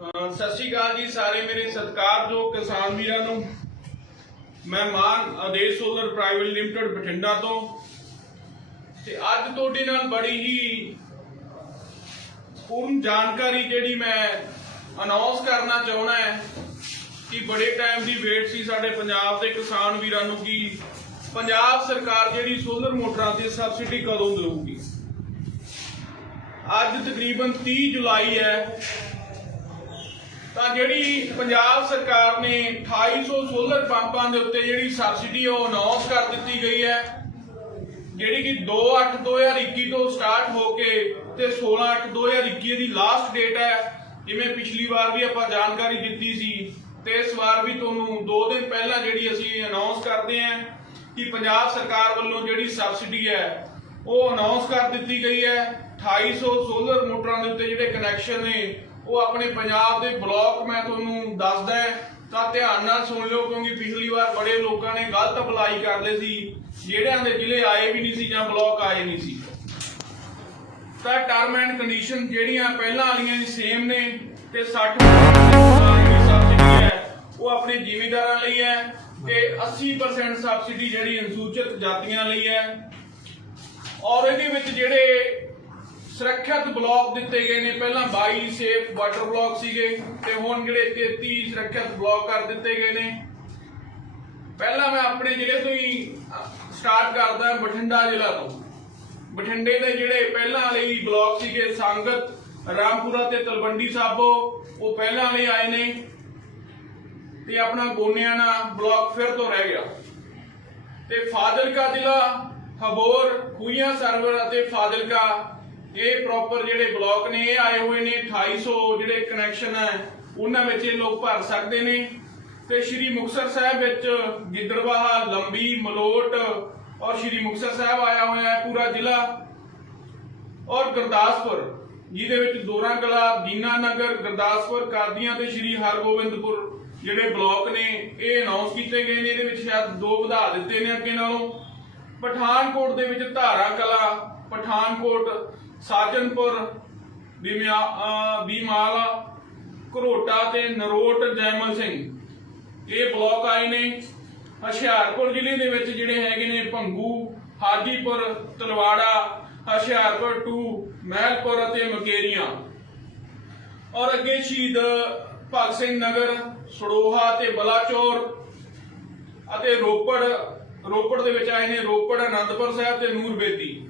ਸਤਿ ਸ਼੍ਰੀ ਅਕਾਲ ਜੀ ਸਾਰੇ ਮੇਰੇ ਸਤਿਕਾਰਯੋਗ ਕਿਸਾਨ ਵੀਰਾਂ ਨੂੰ। ਮੈਂ ਮਾਨ ਆਦੇਸ਼ ਸੋਲਰ ਪ੍ਰਾਈਵੇਟ ਲਿਮਟਿਡ ਬਠਿੰਡਾ ਤੋਂ ਤੇ ਅੱਜ ਤੁਹਾਡੇ ਨਾਲ ਬੜੀ ਹੀ ਪੂਰਨ ਜਾਣਕਾਰੀ ਜਿਹੜੀ ਮੈਂ ਅਨਾਉਂਸ ਕਰਨਾ ਚਾਹੁੰਦਾ ਹੈ ਕਿ ਬੜੇ ਟਾਈਮ ਦੀ ਵੇਟ ਸੀ ਸਾਡੇ ਪੰਜਾਬ ਦੇ ਕਿਸਾਨ ਵੀਰਾਂ ਨੂੰ ਕਿ ਪੰਜਾਬ ਸਰਕਾਰ ਜਿਹੜੀ ਸੋਲਰ ਮੋਟਰਾਂ ਤੇ ਸਬਸਿਡੀ ਕਦੋਂ ਦੇਊਗੀ। ਅੱਜ ਤਕਰੀਬਨ 30 ਜੁਲਾਈ ਹੈ ਤਾਂ ਜਿਹੜੀ ਪੰਜਾਬ ਸਰਕਾਰ ਨੇ 2800 ਸੋਲਰ ਪੰਪਾਂ ਦੇ ਉੱਤੇ ਜਿਹੜੀ ਸਬਸਿਡੀ ਉਹ ਅਨਾਉਂਸ ਕਰ ਦਿੱਤੀ ਗਈ ਹੈ, ਜਿਹੜੀ ਕਿ 2/8/2021 ਤੋਂ ਸਟਾਰਟ ਹੋ ਕੇ ਤੇ 16/8/2021 ਦੀ ਲਾਸਟ ਡੇਟ ਹੈ। ਜਿਵੇਂ ਪਿਛਲੀ ਵਾਰ ਵੀ ਆਪਾਂ ਜਾਣਕਾਰੀ ਦਿੱਤੀ ਸੀ ਤੇ ਇਸ ਵਾਰ ਵੀ ਤੁਹਾਨੂੰ 2 ਦਿਨ ਪਹਿਲਾਂ ਜਿਹੜੀ ਅਸੀਂ ਅਨਾਉਂਸ ਕਰਦੇ ਹਾਂ ਕਿ ਪੰਜਾਬ ਸਰਕਾਰ ਵੱਲੋਂ ਜਿਹੜੀ ਸਬਸਿਡੀ ਹੈ ਉਹ ਅਨਾਉਂਸ ਕਰ ਦਿੱਤੀ ਗਈ ਹੈ। 2800 ਸੋਲਰ ਮੋਟਰਾਂ ਦੇ ਉੱਤੇ ਜਿਹੜੇ ਕਨੈਕਸ਼ਨ ਨੇ ਉਹ ਆਪਣੇ ਪੰਜਾਬ ਦੇ ਬਲਾਕ ਮੈਂ ਤੁਹਾਨੂੰ ਦੱਸਦਾ ਤਾਂ ਧਿਆਨ ਨਾਲ ਸੁਣ ਲਿਓ, ਕਿਉਂਕਿ ਪਿਛਲੀ ਵਾਰ ਬੜੇ ਲੋਕਾਂ ਨੇ ਗਲਤ ਅਪਲਾਈ ਕਰ ਲਏ ਸੀ, ਜਿਹੜਿਆਂ ਦੇ ਜ਼ਿਲ੍ਹੇ ਆਏ ਵੀ ਨਹੀਂ ਸੀ ਜਾਂ ਬਲਾਕ ਆਏ ਨਹੀਂ ਸੀ। ਤਾਂ ਟਰਮ ਐਂਡ ਕੰਡੀਸ਼ਨ ਜਿਹੜੀਆਂ ਪਹਿਲਾਂ ਵਾਲੀਆਂ ਦੀ ਸੇਮ ਨੇ ਤੇ 60% ਦੀ ਸਬਸਿਡੀ ਹੈ ਉਹ ਆਪਣੇ ਜ਼ਿਮੀਂਦਾਰਾਂ ਲਈ ਹੈ ਤੇ 80% ਸਬਸਿਡੀ ਜਿਹੜੀ ਅਨੁਸੂਚਿਤ ਜਾਤੀਆਂ ਲਈ ਹੈ। ਔਰ ਇਹਦੇ ਵਿੱਚ ਜਿਹੜੇ ਸੁਰੱਖਿਅਤ ਬਲਾਕ ਦਿੱਤੇ ਗਏ ਨੇ, ਪਹਿਲਾਂ 22 ਸੇਫ ਵਾਟਰ ਬਲਾਕ ਸੀਗੇ ਤੇ ਹੁਣ ਜਿਹੜੇ 33 ਸੁਰੱਖਿਅਤ ਬਲਾਕ ਕਰ ਦਿੱਤੇ ਗਏ ਨੇ। ਪਹਿਲਾਂ ਮੈਂ ਆਪਣੇ ਜ਼ਿਲ੍ਹੇ ਤੋਂ ਹੀ ਸਟਾਰਟ ਕਰਦਾ, ਬਠਿੰਡਾ ਜ਼ਿਲ੍ਹਾ ਤੋਂ। ਬਠਿੰਡੇ ਦੇ ਜਿਹੜੇ ਪਹਿਲਾਂ ਵਾਲੇ ਬਲਾਕ ਸੀਗੇ ਸੰਗਤ, ਰਾਮਪੁਰਾ ਤੇ ਤਲਵੰਡੀ ਸਾਬੋ, ਉਹ ਪਹਿਲਾਂ ਵਾਲੇ ਆਏ ਨੇ ਤੇ ਆਪਣਾ ਗੋਨਿਆਣਾ ਬਲਾਕ ਫਿਰ ਤੋਂ ਰਹਿ ਗਿਆ। ਤੇ ਫਾਜ਼ਿਲਕਾ ਜ਼ਿਲ੍ਹਾ, ਹਬੋਰ, ਖੂਹੀਆਂ ਸਰਵਰ ਅਤੇ ਫਾਜ਼ਿਲਕਾ ਇਹ ਪ੍ਰੋਪਰ ਜਿਹੜੇ ਬਲਾਕ ਨੇ ਇਹ ਆਏ ਹੋਏ ਨੇ। 2800 ਜਿਹੜੇ ਕਨੈਕਸ਼ਨ ਹੈ ਉਹਨਾਂ ਵਿੱਚ ਇਹ ਲੋਕ ਭਰ ਸਕਦੇ ਨੇ। ਤੇ ਸ਼੍ਰੀ ਮੁਕਤਸਰ ਸਾਹਿਬ ਵਿੱਚ ਗਿੱਦੜਬਾਹਾ, ਲੰਬੀ, ਮਲੋਟ ਔਰ ਸ਼੍ਰੀ ਮੁਕਤਸਰ ਸਾਹਿਬ ਆਇਆ ਹੋਇਆ ਹੈ ਪੂਰਾ ਜ਼ਿਲ੍ਹਾ। ਔਰ ਗੁਰਦਾਸਪੁਰ ਜਿਹਦੇ ਵਿੱਚ ਦੋਰਾ ਕਲਾ, ਦੀਨਾ ਨਗਰ, ਗੁਰਦਾਸਪੁਰ, ਕਾਦੀਆਂ ਤੇ ਸ਼੍ਰੀ ਹਰਗੋਬਿੰਦਪੁਰ ਜਿਹੜੇ ਬਲਾਕ ਨੇ ਇਹ ਅਨਾਉਂਸ ਕੀਤੇ ਗਏ ਨੇ। ਇਹਦੇ ਵਿੱਚ ਸ਼ਾਇਦ 2 ਵਧਾ ਦਿੱਤੇ ਨੇ ਅੱਗੇ ਨਾਲੋਂ। ਪਠਾਨਕੋਟ ਦੇ ਵਿੱਚ ਧਾਰਾ ਕਲਾ, ਪਠਾਨਕੋਟ, ਸਾਜਨਪੁਰ, ਬੀਮਾਲਾ, ਘਰੋਟਾ ਤੇ ਨਰੋਟ, ਜੈਮਲ ਸਿੰਘ ਇਹ ਬਲਾਕ ਆਏ ਨੇ। ਹੁਸ਼ਿਆਰਪੁਰ ਜ਼ਿਲ੍ਹੇ ਦੇ ਵਿੱਚ ਜਿਹੜੇ ਹੈਗੇ ਨੇ ਭੰਗੂ, ਹਾਜੀਪੁਰ, ਤਲਵਾੜਾ, ਹੁਸ਼ਿਆਰਪੁਰ 2, ਮਹਿਲਪੁਰ ਅਤੇ ਮਕੇਰੀਆਂ। ਔਰ ਅੱਗੇ ਸ਼ਹੀਦ ਭਗਤ ਸਿੰਘ ਨਗਰ, ਸੜੋਹਾ ਤੇ ਬਲਾਚੌਰ ਅਤੇ ਰੋਪੜ ਦੇ ਵਿੱਚ ਆਏ ਨੇ ਰੋਪੜ, ਅਨੰਦਪੁਰ ਸਾਹਿਬ ਤੇ ਨੂਰਬੇਦੀ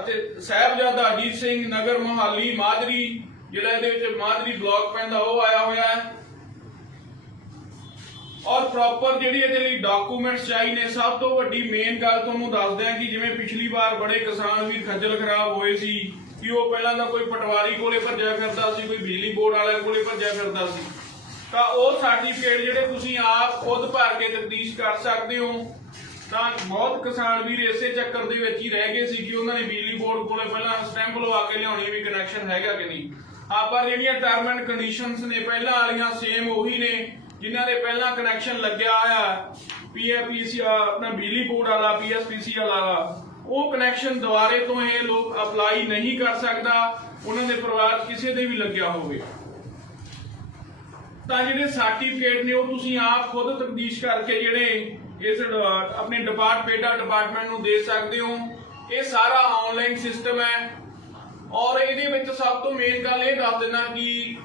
ਅਤੇ ਸਾਹਿਬਜ਼ਾਦਾ ਅਜੀਤ ਸਿੰਘ ਨਗਰ, ਮੋਹਾਲੀ, ਮਾਜਰੀ ਜਿਹੜਾ ਇਹਦੇ ਵਿੱਚ ਮਾਜਰੀ ਬਲਾਕ ਪੈਂਦਾ ਉਹ ਆਇਆ ਹੋਇਆ ਹੈ। ਔਰ ਪ੍ਰੋਪਰ ਜਿਹੜੀ ਇਹਦੇ ਲਈ ਡਾਕੂਮੈਂਟਸ ਚਾਹੀਦੇ। ਸਭ ਤੋਂ ਵੱਡੀ ਮੇਨ ਗੱਲ ਤੁਹਾਨੂੰ ਦੱਸਦੇ ਆ ਕਿ ਜਿਵੇਂ ਪਿਛਲੀ ਵਾਰ ਬੜੇ ਕਿਸਾਨ ਵੀ ਖੱਜਲ ਖਰਾਬ ਹੋਏ ਸੀ ਕਿ ਉਹ ਪਹਿਲਾਂ ਤਾਂ ਕੋਈ ਪਟਵਾਰੀ ਕੋਲੇ ਭੱਜਿਆ ਫਿਰਦਾ ਸੀ, ਕੋਈ ਬਿਜਲੀ ਬੋਰਡ ਵਾਲਿਆਂ ਕੋਲੇ ਭੱਜਿਆ ਫਿਰਦਾ ਸੀ। ਤਾਂ ਉਹ ਸਰਟੀਫਿਕੇਟ ਜਿਹੜੇ ਤੁਸੀਂ ਆਪ ਖੁਦ ਭਰ ਕੇ ਤਫਤੀਸ਼ ਕਰ ਸਕਦੇ ਹੋ। ਤਾਂ ਬਹੁਤ ਕਿਸਾਨ ਵੀਰ ਇਸੇ ਚੱਕਰ ਦੇ ਵਿੱਚ ਹੀ ਰਹਿ ਗਏ ਸੀ ਕਿ ਉਹਨਾਂ ਨੇ ਬਿਜਲੀ ਬੋਰਡ ਕੋਲੇ ਪਹਿਲਾਂ ਸਟੈਂਪ ਲਵਾ ਕੇ ਲਿਆਉਣੀ ਵੀ ਕਨੈਕਸ਼ਨ ਹੈਗਾ ਕਿ ਨਹੀਂ। ਪਰ ਜਿਹੜੀਆਂ ਟਰਮ ਐਂਡ ਕੰਡੀਸ਼ਨਸ ਨੇ ਪਹਿਲਾਂ ਵਾਲੀਆਂ ਸੇਮ ਉਹੀ ਨੇ। ਜਿਨ੍ਹਾਂ ਦੇ ਪਹਿਲਾਂ ਕਨੈਕਸ਼ਨ ਲੱਗਿਆ ਆਇਆ ਪੀਐਫਪੀਸੀ ਆਪਣਾ ਬਿਜਲੀ ਬੋਰਡ ਵਾਲਾ, ਪੀਐਸਪੀਸੀ ਵਾਲਾ, ਉਹ ਕਨੈਕਸ਼ਨ ਦੁਬਾਰੇ ਤੋਂ ਇਹ ਲੋਕ ਅਪਲਾਈ ਨਹੀਂ ਕਰ ਸਕਦਾ, ਉਹਨਾਂ ਦੇ ਪਰਿਵਾਰ ਕਿਸੇ ਦੇ ਵੀ ਲੱਗਿਆ ਹੋਵੇ। ਤਾਂ ਜਿਹੜੇ ਸਰਟੀਫਿਕੇਟ ਨੇ ਉਹ ਤੁਸੀਂ ਆਪ ਖੁਦ ਤਫਤੀਸ਼ ਕਰਕੇ ਜਿਹੜੇ ਇਸ ਆਪਣੇ ਡਿਪਾਰਟਮੈਂਟ ਨੂੰ ਦੇ ਸਕਦੇ ਹੋ। ਇਹ ਸਾਰਾ ਆਨਲਾਈਨ ਸਿਸਟਮ ਹੈ। ਔਰ ਇਹਦੇ ਵਿੱਚ ਸਭ ਤੋਂ ਮੇਨ ਗੱਲ ਇਹ ਦੱਸ ਦੇਣਾ ਕਿ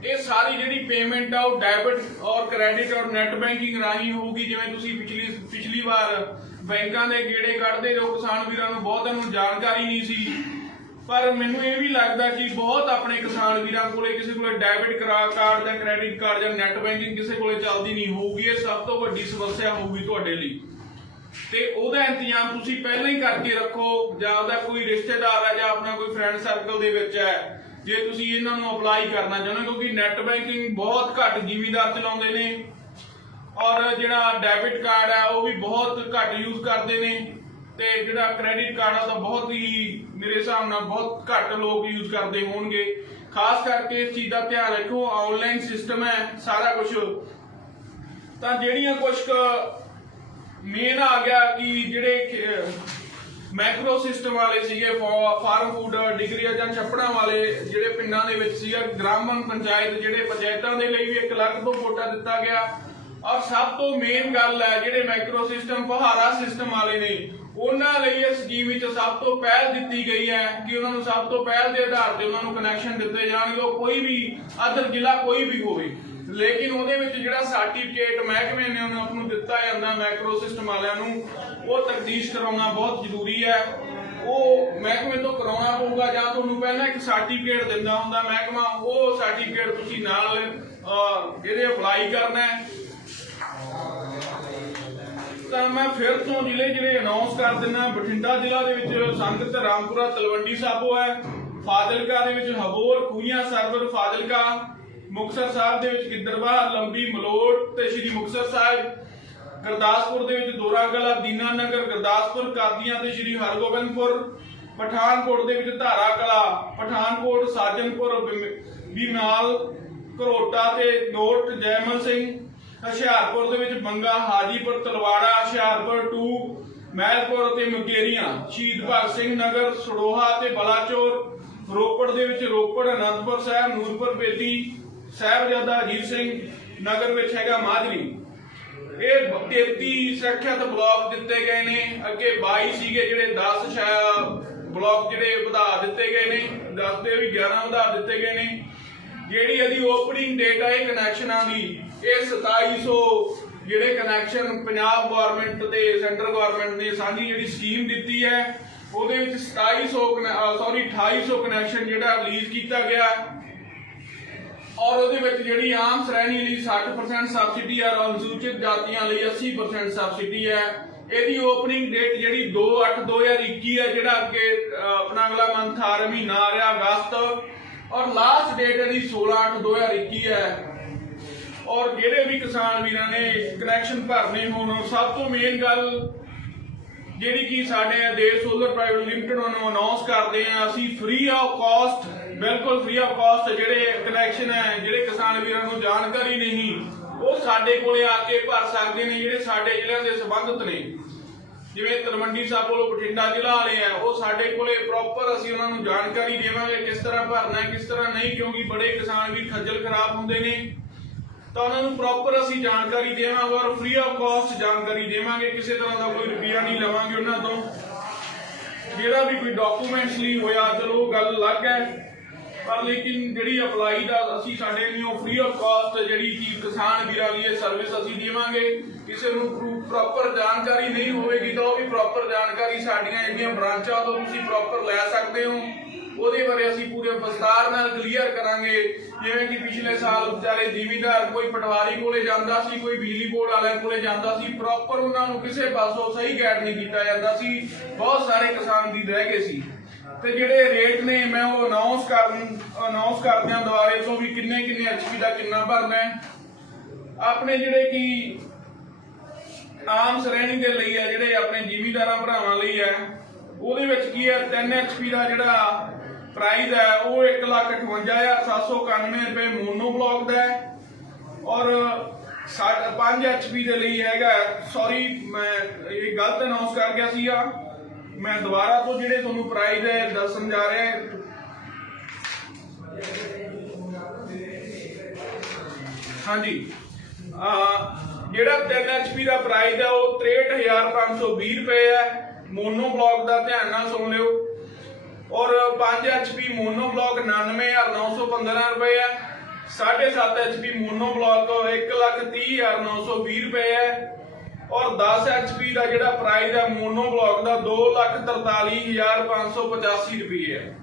ਇਹ ਸਾਰੀ ਜਿਹੜੀ ਪੇਮੈਂਟ ਆ ਉਹ ਡੈਬਿਟ ਔਰ ਕ੍ਰੈਡਿਟ ਔਰ ਨੈਟ ਬੈਂਕਿੰਗ ਰਾਹੀਂ ਹੋਊਗੀ। ਜਿਵੇਂ ਤੁਸੀਂ ਪਿਛਲੀ ਵਾਰ ਬੈਂਕਾਂ ਦੇ ਗੇੜੇ ਕੱਢਦੇ ਰਹੋ, ਕਿਸਾਨ ਵੀਰਾਂ ਨੂੰ ਬਹੁਤਾਂ ਨੂੰ ਜਾਣਕਾਰੀ ਨਹੀਂ ਸੀ। ਪਰ ਮੈਨੂੰ ਇਹ ਵੀ ਲੱਗਦਾ ਕਿ ਬਹੁਤ ਆਪਣੇ ਕਿਸਾਨ ਵੀਰਾਂ ਕੋਲੇ ਕਿਸੇ ਕੋਲੇ ਡੈਬਿਟ ਕਾਰਡ ਜਾਂ ਕ੍ਰੈਡਿਟ ਕਾਰਡ ਜਾਂ ਨੈਟ ਬੈਂਕਿੰਗ ਕਿਸੇ ਕੋਲੇ ਚੱਲਦੀ ਨਹੀਂ ਹੋਊਗੀ। ਇਹ ਸਭ ਤੋਂ ਵੱਡੀ ਸਮੱਸਿਆ ਹੋਊਗੀ ਤੁਹਾਡੇ ਲਈ। ਤੇ ਉਹਦਾ ਇੰਤਜ਼ਾਮ ਤੁਸੀਂ ਪਹਿਲਾਂ ਹੀ ਕਰਕੇ ਰੱਖੋ, ਜਾਂ ਉਹਦਾ ਕੋਈ ਰਿਸ਼ਤੇਦਾਰ ਹੈ ਜਾਂ ਆਪਣਾ ਕੋਈ ਫਰੈਂਡ ਸਰਕਲ ਦੇ ਵਿੱਚ ਹੈ ਜੇ ਤੁਸੀਂ ਇਹਨਾਂ ਨੂੰ ਅਪਲਾਈ ਕਰਨਾ ਚਾਹੁੰਦੇ, ਕਿਉਂਕਿ ਨੈਟ ਬੈਂਕਿੰਗ ਬਹੁਤ ਘੱਟ ਜ਼ਿਮੀਂਦਾਰ ਚਲਾਉਂਦੇ ਨੇ ਔਰ ਜਿਹੜਾ ਡੈਬਿਟ ਕਾਰਡ ਹੈ ਉਹ ਵੀ ਬਹੁਤ ਘੱਟ ਯੂਜ਼ ਕਰਦੇ ਨੇ ਤੇ ਜਿਹੜਾ ਕ੍ਰੈਡਿਟ ਕਾਰਡ ਆ ਤਾਂ ਬਹੁਤ ਹੀ ਮੇਰੇ ਹਿਸਾਬ ਨਾਲ ਬਹੁਤ ਘੱਟ ਲੋਕ ਯੂਜ਼ ਕਰਦੇ ਹੋਣਗੇ। ਖਾਸ ਕਰਕੇ ਇਸ ਚੀਜ਼ ਦਾ ਧਿਆਨ ਰੱਖੋ, ਆਨਲਾਈਨ ਸਿਸਟਮ ਹੈ ਸਾਰਾ ਕੁਝ। ਤਾਂ ਜਿਹੜੀਆਂ ਕੁਝ ਮੇਨ ਆ ਗਿਆ ਕਿ ਜਿਹੜੇ ਮੈਕਰੋ ਸਿਸਟਮ ਵਾਲੇ ਸੀਗੇ, ਫਾਰਮ ਫੂਡ ਡਿਗਰੀਆਂ ਜਾਂ ਛੱਪੜਾਂ ਵਾਲੇ ਜਿਹੜੇ ਪਿੰਡਾਂ ਦੇ ਵਿੱਚ ਸੀਗਾ, ਗ੍ਰਾਮੀਣ ਪੰਚਾਇਤ ਜਿਹੜੇ ਪੰਚਾਇਤਾਂ ਦੇ ਲਈ ਵੀ 1 ਲੱਖ ਤੋਂ ਕੋਟਾ ਦਿੱਤਾ ਗਿਆ। ਔਰ ਸਭ ਤੋਂ ਮੇਨ ਗੱਲ ਹੈ ਜਿਹੜੇ ਮੈਕਰੋ ਸਿਸਟਮ ਪਹਾੜਾ ਸਿਸਟਮ ਵਾਲੇ ਨੇ ਉਹਨਾਂ ਲਈ ਇਸ ਸਕੀਮ ਵਿੱਚ ਸਭ ਤੋਂ ਪਹਿਲ ਦਿੱਤੀ ਗਈ ਹੈ ਕਿ ਉਹਨਾਂ ਨੂੰ ਸਭ ਤੋਂ ਪਹਿਲ ਦੇ ਆਧਾਰ ਤੇ ਉਹਨਾਂ ਨੂੰ ਕਨੈਕਸ਼ਨ ਦਿੱਤੇ ਜਾਣਗੇ, ਉਹ ਕੋਈ ਵੀ ਅਦਰ ਜ਼ਿਲ੍ਹਾ ਕੋਈ ਵੀ ਹੋਵੇ। ਲੇਕਿਨ ਉਹਦੇ ਵਿੱਚ ਜਿਹੜਾ ਸਰਟੀਫਿਕੇਟ ਮਹਿਕਮੇ ਨੇ ਉਹਨਾਂ ਨੂੰ ਦਿੱਤਾ ਜਾਂਦਾ ਮੈਕਰੋ ਸਿਸਟਮ ਵਾਲਿਆਂ ਨੂੰ, ਉਹ ਤਫਤੀਸ਼ ਕਰਾਉਣਾ ਬਹੁਤ ਜ਼ਰੂਰੀ ਹੈ। ਉਹ ਮਹਿਕਮੇ ਤੋਂ ਕਰਾਉਣਾ ਪਊਗਾ ਜਾਂ ਤੁਹਾਨੂੰ ਪਹਿਲਾਂ ਇੱਕ ਸਰਟੀਫਿਕੇਟ ਦਿੰਦਾ ਹੁੰਦਾ ਮਹਿਕਮਾ, ਉਹ ਸਰਟੀਫਿਕੇਟ ਤੁਸੀਂ ਨਾਲ ਇਹਦੇ ਅਪਲਾਈ ਕਰਨਾ ਹੈ। ਤਾਂ ਮੈਂ ਫਿਰ ਤੋਂ ਜ਼ਿਲ੍ਹੇ ਅਨਾਉਂਸ ਕਰ ਦਿੰਦਾ। ਬਠਿੰਡਾ ਜ਼ਿਲ੍ਹਾ ਦੇ ਵਿੱਚ ਸੰਗਤ ਰਾਮਪੁਰਾ ਤਲਵੰਡੀ ਸਾਬੋ ਹੈ, ਫਾਜ਼ਿਲਕਾ ਦੇ ਵਿੱਚ ਹਬੋਰ ਖੂਹੀਆਂ ਸਰਵਰ ਫਾਜ਼ਿਲਕਾ, ਮੁਕਤਸਰ ਸਾਹਿਬ ਦੇ ਵਿੱਚ ਗਿੱਦੜਬਾਹਾ ਲੰਬੀ ਮਲੋਟ ਤੇ ਸ਼੍ਰੀ ਮੁਕਤਸਰ ਸਾਹਿਬ, ਗੁਰਦਾਸਪੁਰ ਦੇ ਵਿੱਚ ਦੋਰਾਗਲਾ ਦੀਨਾਨਗਰ ਗੁਰਦਾਸਪੁਰ ਕਾਦੀਆਂ ਤੇ ਸ਼੍ਰੀ ਹਰਗੋਬਿੰਦਪੁਰ, ਪਠਾਨਕੋਟ ਦੇ ਵਿੱਚ ਧਾਰਾ ਕਲਾ ਪਠਾਨਕੋਟ ਸਾਜਨਪੁਰ ਬੀਮਾਲ ਘਰੋਟਾ ਤੇ ਨੋਟ ਜੈਮਲ ਸਿੰਘ, ਹੁਸ਼ਿਆਰਪੁਰ ਦੇ ਵਿੱਚ ਬੰਗਾ ਹਾਜੀਪੁਰ ਤਲਵਾੜਾ ਹੁਸ਼ਿਆਰਪੁਰ 2 ਮਹਿਲਪੁਰ ਤੇ ਮੁਕੇਰੀਆਂ, ਸ਼ਹੀਦ ਭਗਤ ਸਿੰਘ ਨਗਰ ਸੜੋਹਾ ਤੇ ਬਲਾਚੌਰ, ਰੋਪੜ ਦੇ ਵਿੱਚ ਰੋਪੜ ਅਨੰਦਪੁਰ ਸਾਹਿਬ ਨੂਰਪੁਰ ਬੇਦੀ, ਸਾਹਿਬਜ਼ਾਦਾ ਅਜੀਤ ਸਿੰਘ ਨਗਰ ਵਿੱਚ ਹੈਗਾ ਮਾਜਰੀ। ਇਹ 33 ਸੁਰੱਖਿਅਤ ਬਲਾਕ ਦਿੱਤੇ ਗਏ ਨੇ। ਅੱਗੇ 22 ਸੀਗੇ ਜਿਹੜੇ 10 ਬਲਾਕ ਜਿਹੜੇ ਵਧਾ ਦਿੱਤੇ ਗਏ ਨੇ, 10 ਦੇ ਵੀ 11 ਵਧਾ ਦਿੱਤੇ ਗਏ ਨੇ। ਜਿਹੜੀ ਇਹਦੀ ਓਪਨਿੰਗ ਡੇਟ ਹੈ ਕਨੈਕਸ਼ਨਾਂ ਦੀ, ਇਹ 2700 ਜਿਹੜੇ ਕਨੈਕਸ਼ਨ ਪੰਜਾਬ ਗਵਰਨਮੈਂਟ ਤੇ ਸੈਂਟਰ ਗਵਰਨਮੈਂਟ ਨੇ ਸਾਂਝੀ ਜਿਹੜੀ ਸਕੀਮ ਦਿੱਤੀ ਹੈ ਉਹਦੇ ਵਿੱਚ 2800 ਕਨੈਕਸ਼ਨ ਜਿਹੜਾ ਰਿਲੀਜ਼ ਕੀਤਾ ਗਿਆ। ਔਰ ਉਹਦੇ ਵਿੱਚ ਜਿਹੜੀ ਆਮ ਸ਼੍ਰੇਣੀ ਲਈ 60% ਸਬਸਿਡੀ ਹੈ, ਅਨੁਸੂਚਿਤ ਜਾਤੀਆਂ ਲਈ 80% ਸਬਸਿਡੀ ਹੈ। ਇਹਦੀ ਓਪਨਿੰਗ ਡੇਟ ਜਿਹੜੀ 2/8/2021 ਹੈ, ਜਿਹੜਾ ਅੱਗੇ ਆਪਣਾ ਅਗਲਾ ਮੰਥ ਆ ਰਿਹਾ ਮਹੀਨਾ ਆ ਰਿਹਾ ਅਗਸਤ, ਔਰ ਲਾਸਟ ਡੇਟ ਇਹਦੀ 16/8/2021 ਹੈ। ਔਰ ਜਿਹੜੇ ਵੀ ਕਿਸਾਨ ਵੀਰਾਂ ਨੇ ਕਨੈਕਸ਼ਨ ਭਰਨੇ ਹੋਣ, ਸਭ ਤੋਂ ਮੇਨ ਗੱਲ ਜਿਹੜੀ ਕਿ ਸਾਡੇ ਆਦੇਸ਼ ਸੋਲਰ ਪ੍ਰਾਈਵੇਟ ਲਿਮਟਿਡ ਨੂੰ ਅਨਾਉਂਸ ਕਰਦੇ ਆ, ਅਸੀਂ ਫ੍ਰੀ ਆਫ ਕਾਸਟ, ਬਿਲਕੁਲ ਫ੍ਰੀ ਆਫ ਕਾਸਟ ਜਿਹੜੇ ਕਨੈਕਸ਼ਨ ਹੈ, ਜਿਹੜੇ ਕਿਸਾਨ ਵੀਰਾਂ ਨੂੰ ਜਾਣਕਾਰੀ ਨਹੀਂ ਉਹ ਸਾਡੇ ਕੋਲੇ ਆ ਕੇ ਭਰ ਸਕਦੇ ਨੇ। ਜਿਹੜੇ ਸਾਡੇ ਜ਼ਿਲ੍ਹਿਆਂ ਦੇ ਸੰਬੰਧਿਤ ਨੇ ਜਿਵੇਂ ਤਲਵੰਡੀ ਸਾਬੋ ਬਠਿੰਡਾ ਜ਼ਿਲ੍ਹਾ ਵਾਲੇ ਆ, ਉਹ ਸਾਡੇ ਕੋਲੇ ਪ੍ਰੋਪਰ ਅਸੀਂ ਉਹਨਾਂ ਨੂੰ ਜਾਣਕਾਰੀ ਦੇਵਾਂਗੇ ਕਿਸ ਤਰ੍ਹਾਂ ਭਰਨਾ ਹੈ ਕਿਸ ਤਰ੍ਹਾਂ ਨਹੀਂ, ਕਿਉਂਕਿ ਬੜੇ ਕਿਸਾਨ ਵੀ ਖੱਜਲ ਖਰਾਬ ਹੁੰਦੇ ਨੇ। ਤਾਂ ਉਹਨਾਂ ਨੂੰ ਪ੍ਰੋਪਰ ਅਸੀਂ ਜਾਣਕਾਰੀ ਦੇਵਾਂਗੇ ਔਰ ਫ੍ਰੀ ਆਫ ਕਾਸਟ ਜਾਣਕਾਰੀ ਦੇਵਾਂਗੇ, ਕਿਸੇ ਤਰ੍ਹਾਂ ਦਾ ਕੋਈ ਰੁਪਈਆ ਨਹੀਂ ਲਵਾਂਗੇ ਉਹਨਾਂ ਤੋਂ। ਜਿਹੜਾ ਵੀ ਕੋਈ ਡਾਕੂਮੈਂਟਸ ਲਈ ਹੋਇਆ ਚਲੋ ਗੱਲ ਅਲੱਗ ਹੈ, ਪਰ ਲੇਕਿਨ ਜਿਹੜੀ ਅਪਲਾਈ ਦਾ ਅਸੀਂ ਸਾਡੇ ਲਈ ਉਹ ਫ੍ਰੀ ਆਫ ਕਾਸਟ ਜਿਹੜੀ ਕਿ ਕਿਸਾਨ ਵੀਰਾਂ ਲਈ ਇਹ ਸਰਵਿਸ ਅਸੀਂ ਦੇਵਾਂਗੇ। ਕਿਸੇ ਨੂੰ ਪ੍ਰੋਪਰ ਜਾਣਕਾਰੀ ਨਹੀਂ ਹੋਵੇਗੀ ਤਾਂ ਉਹ ਵੀ ਪ੍ਰੋਪਰ ਜਾਣਕਾਰੀ ਸਾਡੀਆਂ ਜਿਹੜੀਆਂ ਬ੍ਰਾਂਚਾਂ ਤੋਂ ਤੁਸੀਂ ਪ੍ਰੋਪਰ ਲੈ ਸਕਦੇ ਹੋ। ਉਹਦੇ ਬਾਰੇ ਅਸੀਂ ਪੂਰੇ ਵਿਸਤਾਰ ਨਾਲ ਕਲੀਅਰ ਕਰਾਂਗੇ। ਜਿਵੇਂ ਕਿ ਪਿਛਲੇ ਸਾਲ ਵਿਚਾਰੇ ਜ਼ਿਮੀਂਦਾਰ ਕੋਈ ਪਟਵਾਰੀ ਕੋਲੇ ਜਾਂਦਾ ਸੀ, ਕੋਈ ਬਿਜਲੀ ਬੋਰਡ ਵਾਲਿਆਂ ਕੋਲੇ ਜਾਂਦਾ ਸੀ, ਪ੍ਰੋਪਰ ਉਹਨਾਂ ਨੂੰ ਕਿਸੇ ਪਾਸੋਂ ਸਹੀ ਗਾਈਡ ਨਹੀਂ ਕੀਤਾ ਜਾਂਦਾ ਸੀ, ਬਹੁਤ ਸਾਰੇ ਕਿਸਾਨ ਵੀ ਰਹਿ ਗਏ ਸੀ। ਤੇ ਜਿਹੜੇ ਰੇਟ ਨੇ ਮੈਂ ਉਹ ਅਨਾਉਂਸ ਕਰਦਿਆਂ ਦੁਆਰੇ ਤੋਂ ਵੀ ਕਿੰਨੇ HP ਦਾ ਕਿੰਨਾ ਭਰਨਾ ਹੈ। ਆਪਣੇ ਜਿਹੜੇ ਕਿ ਆਮ ਸ਼੍ਰੇਣੀ ਦੇ ਲਈ ਹੈ, ਜਿਹੜੇ ਆਪਣੇ ਜ਼ਿਮੀਂਦਾਰਾਂ ਭਰਾਵਾਂ ਲਈ ਹੈ, ਉਹਦੇ ਵਿੱਚ ਕੀ ਹੈ 3 HP ਦਾ ਜਿਹੜਾ ਪ੍ਰਾਈਸ ਹੈ ਉਹ 1,58,791 ਰੁਪਏ ਮੋਨੋ ਬਲੌਕ ਦਾ ਹੈ। ਔਰ 5 HP ਦੇ ਲਈ ਹੈਗਾ, ਸੌਰੀ ਮੈਂ ਇਹ ਗਲਤ ਅਨਾਉਂਸ ਕਰ ਗਿਆ ਸੀਗਾ, ਮੈਂ ਦੁਬਾਰਾ ਤੋਂ ਜਿਹੜੇ ਤੁਹਾਨੂੰ ਪ੍ਰਾਈਸ ਹੈ ਦੱਸਣ ਜਾ ਰਿਹਾ। ਹਾਂਜੀ ਜਿਹੜਾ 3 HP ਦਾ ਪ੍ਰਾਈਸ ਹੈ ਉਹ 63,520 ਰੁਪਏ ਹੈ ਮੋਨੋ ਬਲੌਕ ਦਾ, ਧਿਆਨ ਨਾਲ ਸੁਣ ਲਿਓ। ਔਰ 5 HP ਮੋਨੋ ਬਲੌਕ 99,915 ਰੁਪਏ ਹੈ। 7.5 HP ਮੋਨੋ ਬਲੌਕ 1,30,920 ਰੁਪਏ ਹੈ। ਔਰ 10 HP ਦਾ ਜਿਹੜਾ ਪ੍ਰਾਈਸ ਹੈ ਮੋਨੋ ਬਲੌਕ ਦਾ 2,43,585 ਰੁਪਏ ਹੈ।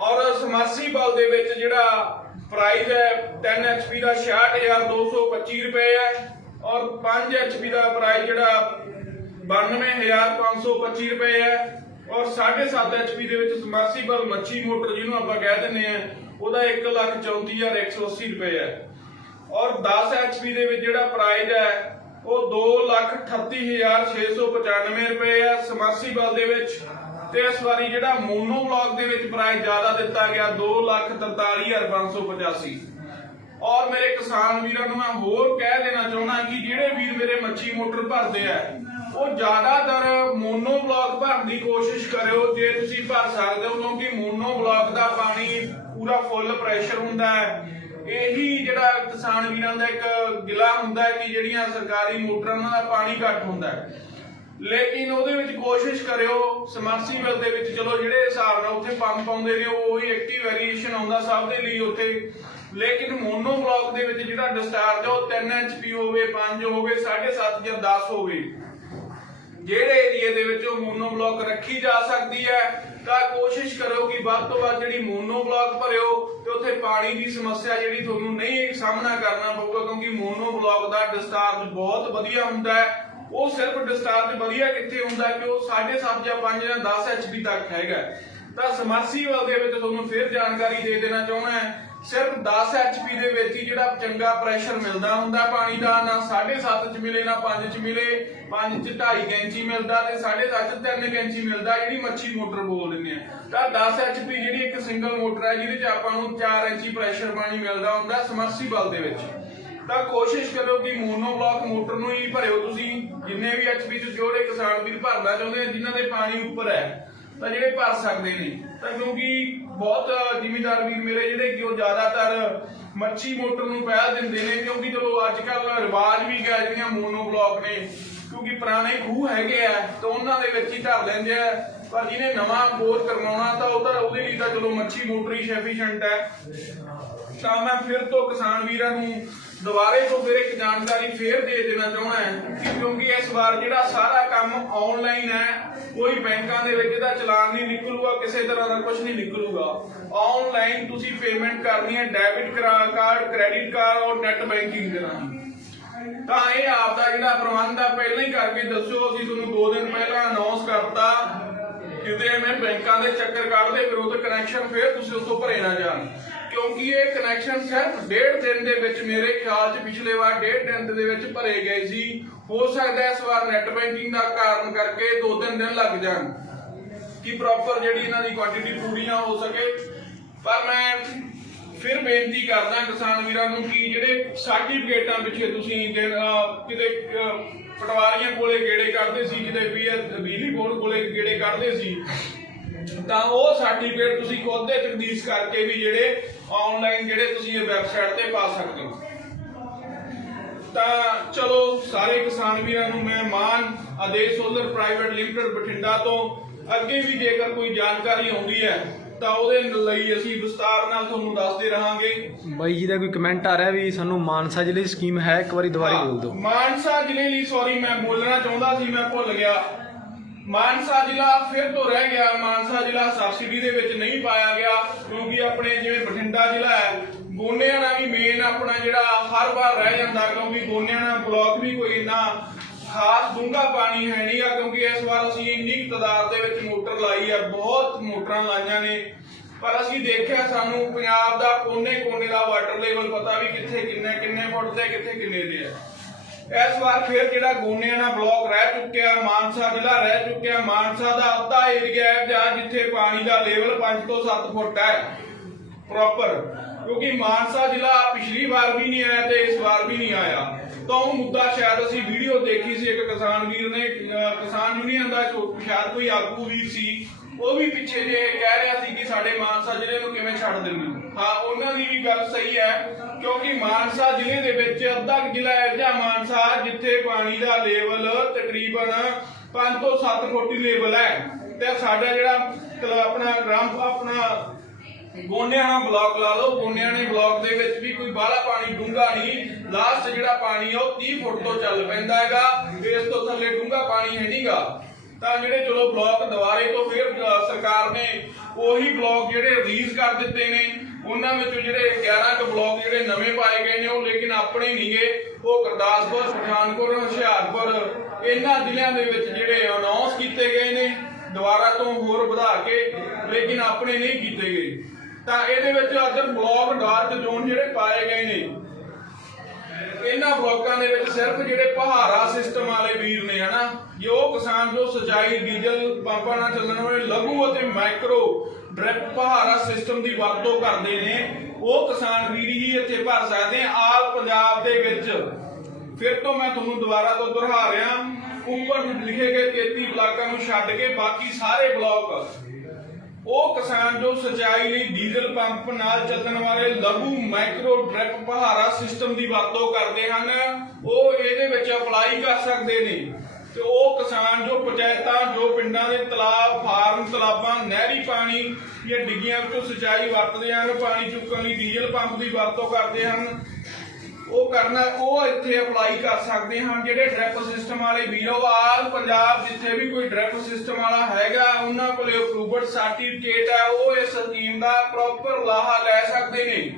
ਔਰ ਸਮਰਸੀਬਲ ਦੇ ਵਿੱਚ ਜਿਹੜਾ ਪ੍ਰਾਈਸ ਹੈ 3 HP ਦਾ 66,225 ਰੁਪਏ ਹੈ। ਔਰ 5 HP ਦਾ ਪ੍ਰਾਈਸ ਜਿਹੜਾ 92,525 ਰੁਪਏ ਹੈ। ਔਰ 7.5 HP ਦੇ ਵਿੱਚ ਸਮਰਸੀਬਲ ਮੱਛੀ ਮੋਟਰ ਜਿਹਨੂੰ ਆਪਾਂ ਕਹਿ ਦਿੰਦੇ ਆ ਉਹਦਾ 1,34,180 ਰੁਪਏ ਹੈ। ਔਰ 10 HP ਦੇ ਵਿੱਚ ਜਿਹੜਾ ਪ੍ਰਾਈਸ ਹੈ ਉਹ 2,38,695 ਰੁਪਏ ਹੈ ਸਮਰਸੀਬਲ ਦੇ ਵਿੱਚ। ਤੇ ਇਸ ਵਾਰੀ ਜਿਹੜਾ ਮੋਨੋ ਬਲੌਕ ਦੇ ਵਿੱਚ ਪ੍ਰਾਈਸ ਜ਼ਿਆਦਾ ਦਿੱਤਾ ਗਿਆ 2,43,585। ਔਰ ਮੇਰੇ ਕਿਸਾਨ ਵੀਰਾਂ ਨੂੰ ਮੈਂ ਹੋਰ ਕਹਿ ਦੇਣਾ ਚਾਹੁੰਦਾ ਕਿ ਜਿਹੜੇ ਵੀਰ ਮੇਰੇ ਮੱਛੀ ਮੋਟਰ ਭਰਦੇ ਆ ਉਹ ਜ਼ਿਆਦਾਤਰ ਮੋਨੋ ਬਲਾਕ ਭਰਨ ਦੀ ਕੋਸ਼ਿਸ਼ ਕਰਿਓ ਜੇ ਤੁਸੀਂ ਭਰ ਸਕਦੇ ਹੋ, ਕਿਉਂਕਿ ਮੋਨੋ ਬਲਾਕ ਦਾ ਪਾਣੀ ਪੂਰਾ ਫੁੱਲ ਪ੍ਰੈਸ਼ਰ ਹੁੰਦਾ ਹੈ। ਇਹੀ ਜਿਹੜਾ ਕਿਸਾਨ ਵੀਰਾਂ ਦਾ ਇੱਕ ਗਿਲਾ ਹੁੰਦਾ ਹੈ ਕਿ ਜਿਹੜੀਆਂ ਸਰਕਾਰੀ ਮੋਟਰਾਂ ਦਾ ਪਾਣੀ ਘੱਟ ਹੁੰਦਾ ਹੈ, ਲੇਕਿਨ ਉਹਦੇ ਵਿੱਚ ਕੋਸ਼ਿਸ਼ ਕਰਿਓ ਸਮਰਸੀਬਲ ਦੇ ਵਿੱਚ, ਚਲੋ ਜਿਹੜੇ ਹਿਸਾਬ ਨਾਲ ਉੱਥੇ ਪੰਪ ਆਉਂਦੇ ਨੇ ਉਹੀ ਐਕਟਿਵ ਵੇਰੀਏਸ਼ਨ ਆਉਂਦਾ ਸਭ ਦੇ ਲਈ ਉੱਥੇ, ਲੇਕਿਨ ਮੋਨੋ ਬਲਾਕ ਦੇ ਵਿੱਚ ਜਿਹੜਾ ਡਿਸਚਾਰਜ ਉਹ 3 HP ਹੋਵੇ, 5 ਹੋਵੇ, 7.5 ਜਾਂ 10 ਹੋਵੇ। ਜਿਹੜੇ ਏਰੀਏ ਦੇ ਵਿੱਚ ਉਹ ਮੋਨੋ ਬਲਾਕ ਰੱਖੀ ਜਾ ਸਕਦੀ ਹੈ ਤਾਂ ਕੋਸ਼ਿਸ਼ ਕਰੋ ਕਿ ਵੱਧ ਤੋਂ ਵੱਧ ਜਿਹੜੀ ਮੋਨੋ ਬਲਾਕ ਭਰਿਓ ਤੇ ਉੱਥੇ ਪਾਣੀ ਦੀ ਸਮੱਸਿਆ ਜਿਹੜੀ ਤੁਹਾਨੂੰ ਨਹੀਂ ਸਾਹਮਣਾ ਕਰਨਾ ਪਊਗਾ, ਕਿਉਂਕਿ ਮੋਨੋ ਬਲਾਕ ਦਾ ਡਿਸਚਾਰਜ ਬਹੁਤ ਵਧੀਆ ਹੁੰਦਾ ਹੈ। ਉਹ ਸਿਰਫ ਡਿਸਚਾਰਜ ਵਧੀਆ ਕਿੱਥੇ ਹੁੰਦਾ ਕਿ ਉਹ 7.5 ਜਾਂ 5 ਜਾਂ 10 HP ਤੱਕ ਹੈਗਾ। ਤਾਂ ਸਮਰਸੀਬਲ ਦੇ ਵਿੱਚ ਤੁਹਾਨੂੰ ਫਿਰ ਜਾਣਕਾਰੀ ਦੇ ਦੇਣਾ ਚਾਹੁੰਦਾ ਹੈ, ਸਿਰਫ 10 HP ਦੇ ਵਿੱਚ ਹੀ ਜਿਹੜਾ ਚੰਗਾ ਪ੍ਰੈਸ਼ਰ ਮਿਲਦਾ ਹੁੰਦਾ ਪਾਣੀ ਦਾ, ਨਾ 7.5 ਚ ਮਿਲੇ ਨਾ 5 ਚ ਮਿਲੇ, 5 ਚ 2.5 ਕੈਂਚੀ ਮਿਲਦਾ ਤੇ 7.5 ਚ 3 ਕੈਂਚੀ ਮਿਲਦਾ, ਜਿਹੜੀ ਮੱਛੀ ਮੋਟਰ ਬੋਲ ਦਿੰਦੇ ਆ। ਤਾਂ 10 HP ਜਿਹੜੀ ਇੱਕ ਸਿੰਗਲ ਮੋਟਰ ਹੈ ਜਿਹਦੇ ਚ ਆਪਾਂ ਨੂੰ 4 ਇੰਚੀ ਪ੍ਰੈਸ਼ਰ ਪਾਣੀ ਮਿਲਦਾ ਹੁੰਦਾ ਸਮਰਸੀਬਲ ਦੇ ਵਿੱਚ। ਤਾਂ ਕੋਸ਼ਿਸ਼ ਕਰੋ ਕਿ ਮੋਨੋ ਬਲਾਕ ਮੋਟਰ ਨੂੰ ਹੀ ਭਰਿਓ ਤੁਸੀਂ, ਜਿੰਨੇ ਵੀ HP ਚ ਜਿਹੜੇ ਕਿਸਾਨ ਵੀਰ ਭਰਨਾ ਚਾਹੁੰਦੇ ਆ ਜਿਨ੍ਹਾਂ ਦੇ ਪਾਣੀ ਉੱਪਰ ਹੈ ਤਾਂ ਜਿਹੜੇ ਭਰ ਸਕਦੇ ਨੇ। ਤਾਂ ਕਿਉਂਕਿ ਬਹੁਤ ਜ਼ਿਮੀਂਦਾਰ ਵੀਰ ਮੇਰੇ ਜਿਹੜੇ ਕਿ ਉਹ ਜ਼ਿਆਦਾਤਰ ਮੱਛੀ ਮੋਟਰ ਨੂੰ ਪਹਿਲ ਦਿੰਦੇ ਨੇ, ਕਿਉਂਕਿ ਚਲੋ ਅੱਜ ਕੱਲ ਰਿਵਾਜ ਵੀ ਗਿਆ ਜਿਹੜੀਆਂ ਮੋਨੋ ਬਲਾਕ ਨੇ, ਕਿਉਂਕਿ ਪੁਰਾਣੇ ਖੂਹ ਹੈਗੇ ਆ ਤਾਂ ਉਹਨਾਂ ਦੇ ਵਿੱਚ ਹੀ ਧਰ ਲੈਂਦੇ ਆ, ਪਰ ਜਿਹਨੇ ਨਵਾਂ ਬੋਰ ਕਰਵਾਉਣਾ ਤਾਂ ਉਹਦੇ ਲਈ ਤਾਂ ਚਲੋ ਮੱਛੀ ਮੋਟਰ ਹੀ ਸਫੀਸ਼ੀਐਂਟ ਹੈ। ਤਾਂ ਮੈਂ ਫਿਰ ਤੋਂ ਕਿਸਾਨ ਵੀਰਾਂ ਨੂੰ ਦੁਬਾਰੇ ਤੋਂ ਫਿਰ ਇੱਕ ਜਾਣਕਾਰੀ ਫੇਰ ਦੇ ਦੇਣਾ ਚਾਹੁੰਦਾ ਹੈ ਕਿ ਕਿਉਂਕਿ ਇਸ ਵਾਰ ਜਿਹੜਾ ਸਾਰਾ ਕੰਮ ਆਨਲਾਈਨ ਹੈ, ਕੋਈ ਬੈਂਕਾਂ ਦੇ ਵਿੱਚ ਇਹਦਾ ਚਲਾਨ ਨਹੀਂ ਨਿਕਲੂਗਾ, ਕਿਸੇ ਤਰ੍ਹਾਂ ਦਾ ਕੁਝ ਨਹੀਂ ਨਿਕਲੂਗਾ। ਆਨਲਾਈਨ ਤੁਸੀਂ ਪੇਮੈਂਟ ਕਰਨੀ ਹੈ ਡੈਬਿਟ ਕਾਰਡ, ਕ੍ਰੈਡਿਟ ਕਾਰਡ ਔਰ ਨੈਟ ਬੈਂਕਿੰਗ ਦੇ ਰਾਹੀਂ। ਤਾਂ ਇਹ ਆਪਦਾ ਜਿਹੜਾ ਪ੍ਰਬੰਧ ਆ ਪਹਿਲਾਂ ਹੀ ਕਰਕੇ ਦੱਸੋ, ਅਸੀਂ ਤੁਹਾਨੂੰ 2 ਦਿਨ ਪਹਿਲਾਂ ਅਨਾਉਂਸ ਕਰਤਾ, ਕਿਤੇ ਐਵੇਂ ਬੈਂਕਾਂ ਦੇ ਚੱਕਰ ਕੱਢਦੇ ਫਿਰ ਉਹਦੇ ਕਨੈਕਸ਼ਨ ਫਿਰ ਤੁਸੀਂ ਉਸ ਤੋਂ ਭਰੇ ਨਾ ਜਾਣ, ਕਿਉਂਕਿ ਇਹ ਕਨੈਕਸ਼ਨ ਸਿਰਫ 1.5 ਦਿਨ ਦੇ ਵਿੱਚ ਮੇਰੇ ਖਿਆਲ 'ਚ ਪਿਛਲੇ ਵਾਰ 1.5 ਦਿਨ ਦੇ ਵਿੱਚ ਭਰੇ ਗਏ ਸੀ। ਹੋ ਸਕਦਾ ਇਸ ਵਾਰ ਨੈਟ ਬੈਂਕਿੰਗ ਦਾ ਕਾਰਨ ਕਰਕੇ 2-3 ਦਿਨ ਲੱਗ ਜਾਣ ਕਿ ਪ੍ਰੋਪਰ ਜਿਹੜੀ ਇਹਨਾਂ ਦੀ ਕੁਆਂਟੀਟੀ ਪੂਰੀ ਨਾ ਹੋ ਸਕੇ। ਪਰ ਮੈਂ ਫਿਰ ਬੇਨਤੀ ਕਰਦਾ ਕਿਸਾਨ ਵੀਰਾਂ ਨੂੰ ਕਿ ਜਿਹੜੇ ਸਰਟੀਫਿਕੇਟਾਂ ਪਿੱਛੇ ਤੁਸੀਂ ਕਿਤੇ ਪਟਵਾਰੀਆਂ ਕੋਲੇ ਗੇੜੇ ਕੱਢਦੇ ਸੀ, ਕਿਤੇ ਬਿਜਲੀ ਬੋਰਡ ਕੋਲੇ ਗੇੜੇ ਕੱਢਦੇ ਸੀ, ਤਾਂ ਉਹ ਸਰਟੀਫਿਕੇਟ ਤੁਸੀਂ ਖੁਦ ਦੇ ਤਕਦੀਸ ਕਰਕੇ ਵੀ ਜਿਹੜੇ ਆਨਲਾਈਨ ਜਿਹੜੇ ਤੁਸੀਂ ਇਹ ਵੈਬਸਾਈਟ ਤੇ ਪਾ ਸਕਦੇ ਹੋ। ਤਾਂ ਚਲੋ ਸਾਰੇ ਕਿਸਾਨ ਵੀਰਾਂ ਨੂੰ ਮੈਂ ਮਾਨ ਆਦੇਸ਼ ਸੋਲਰ ਪ੍ਰਾਈਵੇਟ ਲਿਮਟਿਡ ਬਠਿੰਡਾ ਤੋਂ ਅੱਗੇ ਵੀ ਜੇਕਰ ਕੋਈ ਜਾਣਕਾਰੀ ਆਉਂਦੀ ਹੈ ਤਾਂ ਉਹਦੇ ਲਈ ਅਸੀਂ ਵਿਸਤਾਰ ਨਾਲ ਤੁਹਾਨੂੰ ਦੱਸਦੇ ਰਹਾਂਗੇ। ਬਾਈ ਜੀ ਦਾ ਕੋਈ ਕਮੈਂਟ ਆ ਰਿਹਾ ਵੀ ਸਾਨੂੰ ਮਾਨਸਾ ਜ਼ਿਲ੍ਹੇ ਦੀ ਸਕੀਮ ਹੈ, ਇੱਕ ਵਾਰੀ ਦੁਬਾਰਾ ਬੋਲ ਦਿਓ। ਮਾਨਸਾ ਜ਼ਿਲ੍ਹੇ ਲਈ ਸੌਰੀ ਮੈਂ ਬੋਲਣਾ ਚਾਹੁੰਦਾ ਸੀ, ਮੈਂ ਭੁੱਲ ਗਿਆ। ਮਾਨਸਾ ਜ਼ਿਲ੍ਹਾ ਫਿਰ ਤੋਂ ਰਹਿ ਗਿਆ, ਮਾਨਸਾ ਜ਼ਿਲ੍ਹਾ ਸਬਸਿਡੀ ਦੇ ਵਿੱਚ ਨਹੀਂ ਪਾਇਆ ਗਿਆ, ਕਿਉਂਕਿ ਆਪਣੇ ਜਿਵੇਂ ਬਠਿੰਡਾ ਜ਼ਿਲ੍ਹਾ ਹੈ, ਗੋਨਿਆਣਾ ਵੀ ਮੇਨ ਆਪਣਾ ਜਿਹੜਾ ਹਰ ਵਾਰ ਰਹਿ ਜਾਂਦਾ, ਕਿਉਂਕਿ ਗੋਨਿਆਣਾ ਬਲਾਕ ਵੀ ਕੋਈ ਇੰਨਾ ਖਾਸ ਡੂੰਘਾ ਪਾਣੀ ਹੈ ਨਹੀਂਗਾ, ਕਿਉਂਕਿ ਇਸ ਵਾਰ ਅਸੀਂ ਇੰਨੀ ਤਾਦਾਦ ਦੇ ਵਿੱਚ ਮੋਟਰ ਲਾਈ ਹੈ, ਬਹੁਤ ਮੋਟਰਾਂ ਲਾਈਆਂ ਨੇ, ਪਰ ਅਸੀਂ ਦੇਖਿਆ ਸਾਨੂੰ ਪੰਜਾਬ ਦਾ ਕੋਨੇ-ਕੋਨੇ ਦਾ ਵਾਟਰ ਲੈਵਲ ਪਤਾ ਵੀ ਕਿੱਥੇ ਕਿੰਨੇ ਫੁੱਟ ਤੇ ਕਿੱਥੇ ਕਿੰਨੇ ਦੇ ਹੈ। ਇਸ ਵਾਰ ਫਿਰ ਜਿਹੜਾ ਗੋਨਿਆਣਾ ਬਲਾਕ ਰਹਿ ਚੁੱਕਿਆ, ਮਾਨਸਾ ਜ਼ਿਲ੍ਹਾ ਰਹਿ ਚੁੱਕਿਆ, ਮਾਨਸਾ ਦਾ ਅੱਧਾ ਏਰੀਆ ਹੈ ਜਿੱਥੇ ਪਾਣੀ ਦਾ ਲੈਵਲ 5 ਤੋਂ 7 ਫੁੱਟ ਹੈ ਪ੍ਰੋਪਰ, ਕਿਉਂਕਿ ਮਾਨਸਾ ਜ਼ਿਲ੍ਹਾ ਪਿਛਲੀ ਵਾਰ ਵੀ ਨਹੀਂ ਆਇਆ ਤੇ ਇਸ ਵਾਰ ਵੀ ਨਹੀਂ ਆਇਆ। ਤਾਂ ਉਹ ਮੁੱਦਾ ਸ਼ਾਇਦ ਅਸੀਂ ਵੀਡੀਓ ਦੇਖੀ ਸੀ, ਇੱਕ ਕਿਸਾਨ ਵੀਰ ਨੇ ਕਿਸਾਨ ਯੂਨੀਅਨ ਦਾ ਸ਼ਾਇਦ ਕੋਈ ਆਗੂ ਵੀਰ ਸੀ, ਉਹ ਵੀ ਪਿੱਛੇ ਜੇ ਕਹਿ ਰਿਹਾ ਸੀ ਕਿ ਸਾਡੇ ਮਾਨਸਾ ਜ਼ਿਲ੍ਹੇ ਨੂੰ ਕਿਵੇਂ ਛੱਡ ਦਿੰਦੇ। ਹਾਂ, ਉਹਨਾਂ ਦੀ ਵੀ ਗੱਲ ਸਹੀ ਹੈ, ਕਿਉਂਕਿ ਮਾਨਸਾ ਜ਼ਿਲ੍ਹੇ ਦੇ ਵਿੱਚ ਅੱਧਾ ਜ਼ਿਲ੍ਹਾ ਹੈ ਜਾਂ ਮਾਨਸਾ ਜਿੱਥੇ ਪਾਣੀ ਦਾ ਲੈਵਲ ਤਕਰੀਬਨ 5 ਤੋਂ 7 ਫੁੱਟ ਲੈਵਲ ਹੈ, ਤੇ ਸਾਡਾ ਜਿਹੜਾ ਆਪਣਾ ਗੋਨਿਆਣਾ ਬਲਾਕ ਲਾ ਲਓ, ਗੋਨਿਆਣੇ ਬਲਾਕ ਦੇ ਵਿੱਚ ਵੀ ਕੋਈ ਬਾਹਲਾ ਪਾਣੀ ਡੂੰਘਾ ਨਹੀਂ, ਲਾਸਟ ਜਿਹੜਾ ਪਾਣੀ ਆ ਉਹ 30 ਫੁੱਟ ਤੋਂ ਚੱਲ ਪੈਂਦਾ ਹੈਗਾ, ਇਸ ਤੋਂ ਥੱਲੇ ਡੂੰਘਾ ਪਾਣੀ ਹੈ ਨਹੀਂਗਾ। ਤਾਂ ਜਿਹੜੇ ਚਲੋ ਬਲਾਕ ਦੁਬਾਰੇ ਤੋਂ ਫਿਰ ਸਰਕਾਰ ਨੇ ਉਹੀ ਬਲਾਕ ਜਿਹੜੇ ਰਿਲੀਜ਼ ਕਰ ਦਿੱਤੇ ਨੇ, ਉਹਨਾਂ ਵਿੱਚੋਂ ਜਿਹੜੇ 11 ਕੁ ਬਲਾਕ ਜਿਹੜੇ ਨਵੇਂ ਪਾਏ ਗਏ ਨੇ ਉਹ ਲੇਕਿਨ ਆਪਣੇ ਨਹੀਂਗੇ, ਉਹ ਗੁਰਦਾਸਪੁਰ, ਪਠਾਨਕੋਟ, ਹੁਸ਼ਿਆਰਪੁਰ ਇਹਨਾਂ ਜ਼ਿਲ੍ਹਿਆਂ ਦੇ ਵਿੱਚ ਜਿਹੜੇ ਅਨਾਉਂਸ ਕੀਤੇ ਗਏ ਨੇ ਦੁਬਾਰਾ ਤੋਂ ਹੋਰ ਵਧਾ ਕੇ, ਲੇਕਿਨ ਆਪਣੇ ਨਹੀਂ ਕੀਤੇ ਗਏ। ਤਾਂ ਇਹਦੇ ਵਿੱਚ ਅਦਰ ਬਲਾਕ ਡਾਰਕ ਜ਼ੋਨ ਜਿਹੜੇ ਪਾਏ ਗਏ ਨੇ, ਇਹਨਾਂ ਬਲਾਕਾਂ ਦੇ ਵਿੱਚ ਸਿਰਫ ਜਿਹੜੇ ਪਹਾੜਾ ਸਿਸਟਮ ਵਾਲੇ ਵੀਰ ਨੇ ਹਨਾ, ਜੋ ਕਿਸਾਨ ਜੋ ਸਿੰਚਾਈ ਡੀਜ਼ਲ ਪੰਪਾਂ ਨਾਲ ਚੱਲਣ ਵਾਲੇ ਲਘੂ ਅਤੇ ਮਾਈਕਰੋ ਡ੍ਰਿਪ ਪਹਾੜਾ ਸਿਸਟਮ ਦੀ ਵਰਤੋਂ ਕਰਦੇ ਨੇ, ਉਹ ਕਿਸਾਨ ਵੀਰ ਹੀ ਇੱਥੇ ਭਰ ਸਕਦੇ ਆ। ਆਲ ਪੰਜਾਬ ਦੇ ਵਿੱਚ ਫਿਰ ਤੋਂ ਮੈਂ ਤੁਹਾਨੂੰ ਦੁਬਾਰਾ ਤੋਂ ਦੁਹਰਾ ਰਿਹਾ ਉੱਪਰ ਲਿਖੇ ਗਏ 33 ਬਲਾਕਾਂ ਨੂੰ ਛੱਡ ਕੇ ਬਾਕੀ ਸਾਰੇ ਬਲਾਕ ਉਹ ਕਿਸਾਨ ਜੋ ਸਿੰਚਾਈ ਲਈ ਡੀਜ਼ਲ ਪੰਪ ਨਾਲ ਚੱਲਣ ਵਾਲੇ ਲਘੂ ਮਾਈਕਰੋ ਡ੍ਰਿਪ ਫੁਹਾਰਾ ਸਿਸਟਮ ਦੀ ਵਰਤੋਂ ਕਰਦੇ ਹਨ, ਉਹ ਇਹਦੇ ਵਿੱਚ ਅਪਲਾਈ ਕਰ ਸਕਦੇ ਨੇ। ਤੇ ਉਹ ਕਿਸਾਨ ਜੋ ਪੰਚਾਇਤਾਂ ਜੋ ਪਿੰਡਾਂ ਦੇ ਤਲਾਬ ਫਾਰਮ ਤਲਾਬਾਂ ਨਹਿਰੀ ਪਾਣੀ ਜਾਂ ਡਿੱਗੀਆਂ ਵਿੱਚੋਂ ਸਿੰਚਾਈ ਵਰਤਦੇ ਹਨ, ਪਾਣੀ ਚੁੱਕਣ ਲਈ ਡੀਜ਼ਲ ਪੰਪ ਦੀ ਵਰਤੋਂ ਕਰਦੇ ਹਨ, ਉਹ ਇੱਥੇ ਅਪਲਾਈ ਕਰ ਸਕਦੇ ਹਨ। ਜਿਹੜੇ ਡ੍ਰਿਪ ਸਿਸਟਮ ਵਾਲੇ ਵੀਰੋ ਆਲ ਪੰਜਾਬ ਜਿੱਥੇ ਵੀ ਕੋਈ ਡ੍ਰਿਪ ਸਿਸਟਮ ਵਾਲਾ ਹੈਗਾ ਉਹਨਾਂ ਕੋਲੇ ਅਪਰੂਵਡ ਸਰਟੀਫਿਕੇਟ ਹੈ, ਉਹ ਇਸ ਸਕੀਮ ਦਾ ਪ੍ਰੋਪਰ ਲਾਹਾ ਲੈ ਸਕਦੇ ਨੇ।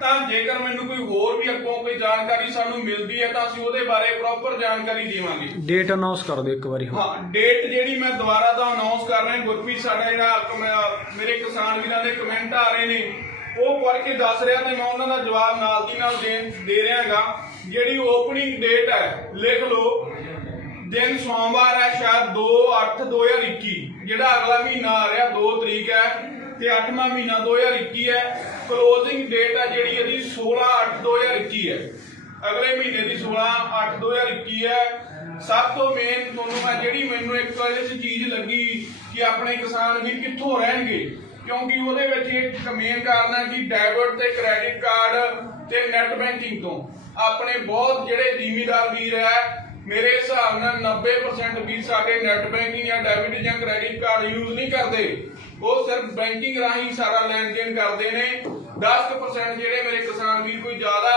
ਤਾਂ ਜੇਕਰ ਮੈਨੂੰ ਕੋਈ ਹੋਰ ਵੀ ਅੱਗੋਂ ਕੋਈ ਜਾਣਕਾਰੀ ਸਾਨੂੰ ਮਿਲਦੀ ਹੈ ਤਾਂ ਅਸੀਂ ਉਹਦੇ ਬਾਰੇ ਪ੍ਰੋਪਰ ਜਾਣਕਾਰੀ ਦੇਵਾਂਗੇ। ਡੇਟ ਅਨਾਉਂਸ ਕਰ ਦਿਓ ਇੱਕ ਵਾਰੀ। ਹਾਂ, ਡੇਟ ਜਿਹੜੀ ਮੈਂ ਦੁਬਾਰਾ ਦਾ ਅਨਾਉਂਸ ਕਰ ਰਿਹਾ ਗੁਰਪ੍ਰੀਤ ਸਾਡਾ ਜਿਹੜਾ ਮੇਰੇ ਕਿਸਾਨ ਵੀਰਾਂ ਦੇ ਕਮੈਂਟ ਆ ਰਹੇ ਨੇ ਉਹ ਪੜ੍ਹ ਕੇ ਦੱਸ ਰਿਹਾ ਤੇ ਮੈਂ ਉਹਨਾਂ ਦਾ ਜਵਾਬ ਨਾਲ ਦੀ ਨਾਲ ਦੇ ਰਿਹਾਗਾ। ਜਿਹੜੀ ਓਪਨਿੰਗ ਡੇਟ ਹੈ ਲਿਖ ਲਓ, ਦਿਨ ਸੋਮਵਾਰ ਹੈ ਸ਼ਾਇਦ 2/8/2021, ਜਿਹੜਾ ਅਗਲਾ ਮਹੀਨਾ ਆ ਰਿਹਾ 2 ਤਰੀਕ ਹੈ ਤੇ 8ਵਾਂ ਮਹੀਨਾ 2021 ਹੈ। ਕਲੋਜ਼ਿੰਗ ਡੇਟ ਹੈ ਜਿਹੜੀ ਇਹਦੀ 16/8/2021 ਹੈ, ਅਗਲੇ ਮਹੀਨੇ ਦੀ 16/8/2021 ਹੈ। ਸਭ ਤੋਂ ਮੇਨ ਤੁਹਾਨੂੰ ਮੈਂ ਜਿਹੜੀ ਮੈਨੂੰ ਇੱਕ ਇਹਦੇ 'ਚ ਚੀਜ਼ ਲੱਗੀ ਕਿ ਆਪਣੇ ਕਿਸਾਨ ਵੀਰ ਕਿੱਥੋਂ ਰਹਿਣਗੇ, ਕਿਉਂਕਿ ਉਹਦੇ ਵਿੱਚ ਇੱਕ ਮੇਨ ਕਾਰਨ ਹੈ ਕਿ ਡੈਬਿਟ ਤੇ ਕ੍ਰੈਡਿਟ ਕਾਰਡ ਤੇ ਨੈਟ ਬੈਂਕਿੰਗ ਤੋਂ ਆਪਣੇ ਬਹੁਤ ਜਿਹੜੇ ਜ਼ਿਮੀਦਾਰ ਵੀਰ ਹੈ ਮੇਰੇ ਹਿਸਾਬ ਨਾਲ 90% ਵੀਰ ਸਾਡੇ ਨੈਟ ਬੈਂਕਿੰਗ ਜਾਂ ਡੈਬਿਟ ਜਾਂ ਕ੍ਰੈਡਿਟ ਕਾਰਡ ਯੂਜ਼ ਨਹੀਂ ਕਰਦੇ, ਉਹ ਸਿਰਫ ਬੈਂਕਿੰਗ ਰਾਹੀਂ ਸਾਰਾ ਲੈਣ ਦੇਣ ਕਰਦੇ ਨੇ। 10% ਜਿਹੜੇ ਮੇਰੇ ਕਿਸਾਨ ਵੀਰ ਕੋਈ ਜ਼ਿਆਦਾ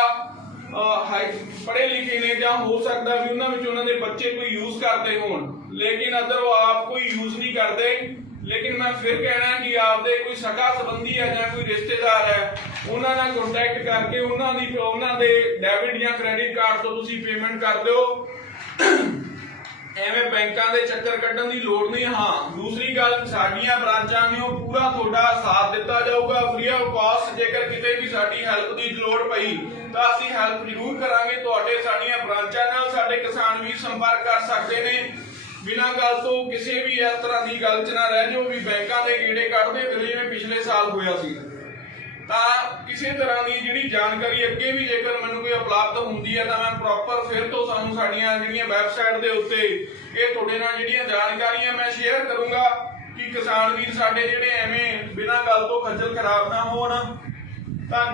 ਪੜ੍ਹੇ ਲਿਖੇ ਨੇ ਜਾਂ ਹੋ ਸਕਦਾ ਵੀ ਉਹਨਾਂ ਵਿੱਚ ਉਹਨਾਂ ਦੇ ਬੱਚੇ ਕੋਈ ਯੂਜ਼ ਕਰਦੇ ਹੋਣ, ਲੇਕਿਨ ਅਦਰ ਉਹ ਆਪ ਕੋਈ ਯੂਜ਼ ਨਹੀਂ ਕਰਦੇ। ਲੇਕਿਨ ਮੈਂ ਫਿਰ ਕਹਿਣਾ ਕਿ ਆਪਦੇ ਕੋਈ ਸਗਾ ਸੰਬੰਧੀ ਹੈ ਜਾਂ ਕੋਈ ਰਿਸ਼ਤੇਦਾਰ ਹੈ ਉਹਨਾਂ ਨਾਲ ਕੰਟੈਕਟ ਕਰਕੇ ਉਹਨਾਂ ਦੇ ਡੈਬਿਟ ਜਾਂ ਕ੍ਰੈਡਿਟ ਕਾਰਡ ਤੋਂ ਤੁਸੀਂ ਪੇਮੈਂਟ ਕਰ ਦਿਓ। ਐਵੇਂ ਬੈਂਕਾਂ ਦੇ ਚੱਕਰ ਕੱਢਣ ਦੀ ਲੋੜ ਨਹੀਂ। ਹਾਂ, ਦੂਸਰੀ ਗੱਲ ਸਾਡੀਆਂ ਬ੍ਰਾਂਚਾਂ ਨੂੰ ਪੂਰਾ ਤੁਹਾਡਾ ਸਾਥ ਦਿੱਤਾ ਜਾਊਗਾ ਫ੍ਰੀ ਆਫ ਕਾਸਟ। ਜੇਕਰ ਕਿਤੇ ਵੀ ਸਾਡੀ ਹੈਲਪ ਦੀ ਲੋੜ ਪਈ ਤਾਂ ਅਸੀਂ ਹੈਲਪ ਜ਼ਰੂਰ ਕਰਾਂਗੇ। ਤੁਹਾਡੇ ਸਾਡੀਆਂ ਬ੍ਰਾਂਚਾਂ ਨਾਲ ਸਾਡੇ ਕਿਸਾਨ ਵੀ ਸੰਪਰਕ ਕਰ ਸਕਦੇ ਨੇ। ਬਿਨਾਂ ਗੱਲ ਤੋਂ ਕਿਸੇ ਵੀ ਇਸ ਤਰ੍ਹਾਂ ਦੀ ਗੱਲ 'ਚ ਨਾ ਰਹਿ ਜਾਓ ਵੀ ਬੈਂਕਾਂ ਦੇ ਗੇੜੇ ਕੱਢਦੇ ਫਿਰੋ ਜਿਵੇਂ ਪਿਛਲੇ ਸਾਲ ਹੋਇਆ ਸੀ। ਤਾਂ ਕਿਸੇ ਤਰ੍ਹਾਂ ਦੀ ਜਿਹੜੀ ਜਾਣਕਾਰੀ ਅੱਗੇ ਵੀ ਜੇਕਰ ਮੈਨੂੰ ਕੋਈ ਉਪਲਬਧ ਹੁੰਦੀ ਹੈ ਤਾਂ ਮੈਂ ਪ੍ਰੋਪਰ ਫਿਰ ਤੋਂ ਸਾਨੂੰ ਸਾਡੀਆਂ ਜਿਹੜੀਆਂ ਵੈਬਸਾਈਟ ਦੇ ਉੱਤੇ ਇਹ ਤੁਹਾਡੇ ਨਾਲ ਜਿਹੜੀਆਂ ਜਾਣਕਾਰੀਆਂ ਮੈਂ ਸ਼ੇਅਰ ਕਰੂੰਗਾ ਕਿ ਕਿਸਾਨ ਵੀਰ ਸਾਡੇ ਜਿਹੜੇ ਐਵੇਂ ਬਿਨਾਂ ਗੱਲ ਤੋਂ ਖੱਜਲ ਖਰਾਬ ਨਾ ਹੋਣ। ਤਾਂ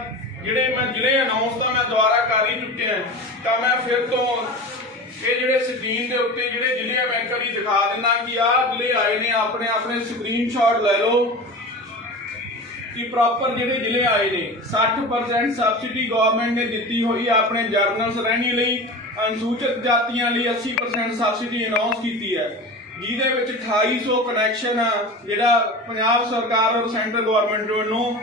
ਜਿਹੜੇ ਮੈਂ ਜ਼ਿਲ੍ਹੇ ਅਨਾਉਂਸ ਤਾਂ ਮੈਂ ਦੁਬਾਰਾ ਕਰ ਹੀ ਚੁੱਕਿਆ, ਤਾਂ ਮੈਂ ਫਿਰ ਤੋਂ ਇਹ ਜਿਹੜੇ ਸਕਰੀਨ ਦੇ ਉੱਤੇ ਜਿਹੜੇ ਜ਼ਿਲ੍ਹੇ ਮੈਂ ਇੱਕ ਵਾਰੀ ਦਿਖਾ ਦਿੰਦਾ ਕਿ ਆਹ ਜ਼ਿਲ੍ਹੇ ਆਏ ਨੇ, ਆਪਣੇ ਸਕਰੀਨਸ਼ਾਟ ਲੈ ਲਓ ਕਿ ਪ੍ਰੋਪਰ ਜਿਹੜੇ ਜ਼ਿਲ੍ਹੇ ਆਏ ਨੇ। 60% ਸਬਸਿਡੀ ਗਵਰਨਮੈਂਟ ਨੇ ਦਿੱਤੀ ਹੋਈ ਹੈ ਆਪਣੇ ਜਰਨਲ ਸ਼੍ਰੇਣੀ ਲਈ, ਅਨੁਸੂਚਿਤ ਜਾਤੀਆਂ ਲਈ 80% ਸਬਸਿਡੀ ਅਨਾਉਂਸ ਕੀਤੀ ਹੈ, ਜਿਹਦੇ ਵਿੱਚ 2800 ਕਨੈਕਸ਼ਨ ਜਿਹੜਾ ਪੰਜਾਬ ਸਰਕਾਰ ਔਰ ਸੈਂਟਰ ਗਵਰਨਮੈਂਟ ਵੱਲੋਂ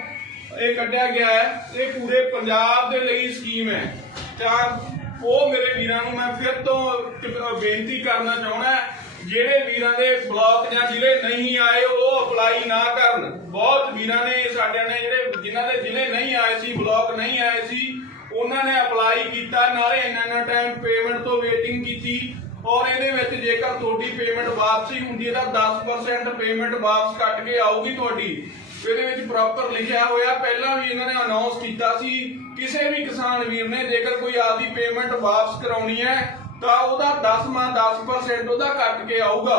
ਇਹ ਕੱਢਿਆ ਗਿਆ ਹੈ। ਇਹ ਪੂਰੇ ਪੰਜਾਬ ਦੇ ਲਈ ਸਕੀਮ ਹੈ। ਤਾਂ ਉਹ ਮੇਰੇ ਵੀਰਾਂ ਨੂੰ ਮੈਂ ਫਿਰ ਤੋਂ ਬੇਨਤੀ ਕਰਨਾ ਚਾਹੁੰਦਾ, ਜਿਹੜੇ ਵੀਰਾਂ ਦੇ ਬਲਾਕ ਜਾਂ ਜ਼ਿਲ੍ਹੇ ਨਹੀਂ ਆਏ ਉਹ ਅਪਲਾਈ ਨਾ ਕਰਨ। ਬਹੁਤ ਵੀਰਾਂ ਨੇ ਸਾਡਿਆਂ ਨੇ ਜਿਨ੍ਹਾਂ ਦੇ ਜ਼ਿਲ੍ਹੇ ਨਹੀਂ ਆਏ ਸੀ, ਬਲਾਕ ਨਹੀਂ ਆਏ ਸੀ, ਉਹਨਾਂ ਨੇ ਅਪਲਾਈ ਕੀਤਾ, ਨਾਲੇ ਇੰਨਾ ਟਾਈਮ ਪੇਮੈਂਟ ਤੋਂ ਵੇਟਿੰਗ ਕੀਤੀ। ਔਰ ਇਹਦੇ ਵਿੱਚ ਜੇਕਰ ਤੁਹਾਡੀ ਪੇਮੈਂਟ ਵਾਪਸੀ ਹੁੰਦੀ ਹੈ ਤਾਂ 10% ਪੇਮੈਂਟ ਵਾਪਸ ਕੱਟ ਕੇ ਆਊਗੀ ਤੁਹਾਡੀ। ਇਹਦੇ ਵਿੱਚ ਪ੍ਰੋਪਰ ਲਿਖਿਆ ਹੋਇਆ, ਪਹਿਲਾਂ ਵੀ ਇਹਨਾਂ ਨੇ ਅਨਾਉਂਸ ਕੀਤਾ ਸੀ ਕਿਸੇ ਵੀ ਕਿਸਾਨ ਵੀਰ ਨੇ ਜੇਕਰ ਕੋਈ ਆਪਦੀ ਪੇਮੈਂਟ ਵਾਪਸ ਕਰਾਉਣੀ ਹੈ ਤਾਂ ਉਹਦਾ 10% ਉਹਦਾ ਕੱਟ ਕੇ ਆਊਗਾ।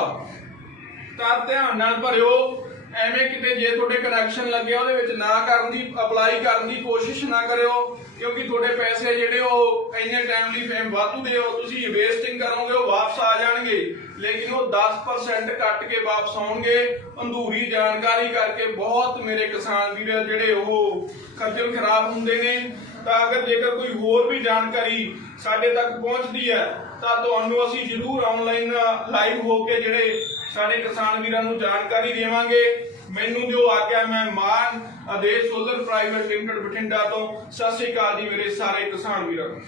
ਤਾਂ ਧਿਆਨ ਨਾਲ ਭਰਿਓ, ਐਵੇਂ ਕਿਤੇ ਜੇ ਤੁਹਾਡੇ ਕਨੈਕਸ਼ਨ ਲੱਗਿਆ ਉਹਦੇ ਵਿੱਚ ਨਾ ਕਰਨ ਦੀ ਅਪਲਾਈ ਕਰਨ ਦੀ ਕੋਸ਼ਿਸ਼ ਨਾ ਕਰਿਓ, ਕਿਉਂਕਿ ਤੁਹਾਡੇ ਪੈਸੇ ਜਿਹੜੇ ਉਹ ਇੰਨੇ ਟਾਈਮ ਲਈ ਵਾਧੂ ਦੇ ਤੁਸੀਂ ਵੇਸਟਿੰਗ ਕਰੋਗੇ, ਉਹ ਵਾਪਸ ਆ ਜਾਣਗੇ, ਲੇਕਿਨ ਉਹ 10% ਕੱਟ ਕੇ ਵਾਪਸ ਆਉਣਗੇ। ਅੰਧੂਰੀ ਜਾਣਕਾਰੀ ਕਰਕੇ ਬਹੁਤ ਮੇਰੇ ਕਿਸਾਨ ਵੀਰ ਜਿਹੜੇ ਉਹ ਖੱਜਲ ਖਰਾਬ ਹੁੰਦੇ ਨੇ। ਤਾਂ ਅਗਰ ਜੇਕਰ ਕੋਈ ਹੋਰ ਵੀ ਜਾਣਕਾਰੀ ਸਾਡੇ ਤੱਕ ਪਹੁੰਚਦੀ ਹੈ ਤਾਂ ਤੁਹਾਨੂੰ ਅਸੀਂ ਜ਼ਰੂਰ ਆਨਲਾਈਨ ਲਾਈਵ ਹੋ ਕੇ ਜਿਹੜੇ ਸਾਡੇ ਕਿਸਾਨ ਵੀਰਾਂ ਨੂੰ ਜਾਣਕਾਰੀ ਦੇਵਾਂਗੇ। ਮੈਨੂੰ ਜੋ ਆਗਿਆ ਮੈਂ ਮਾਨ ਆਦੇਸ਼ ਸੋਲਰ ਪ੍ਰਾਈਵੇਟ ਲਿਮਟਿਡ ਬਠਿੰਡਾ ਤੋਂ। ਸਤਿ ਸ਼੍ਰੀ ਅਕਾਲ ਜੀ ਮੇਰੇ ਸਾਰੇ ਕਿਸਾਨ ਵੀਰਾਂ ਨੂੰ।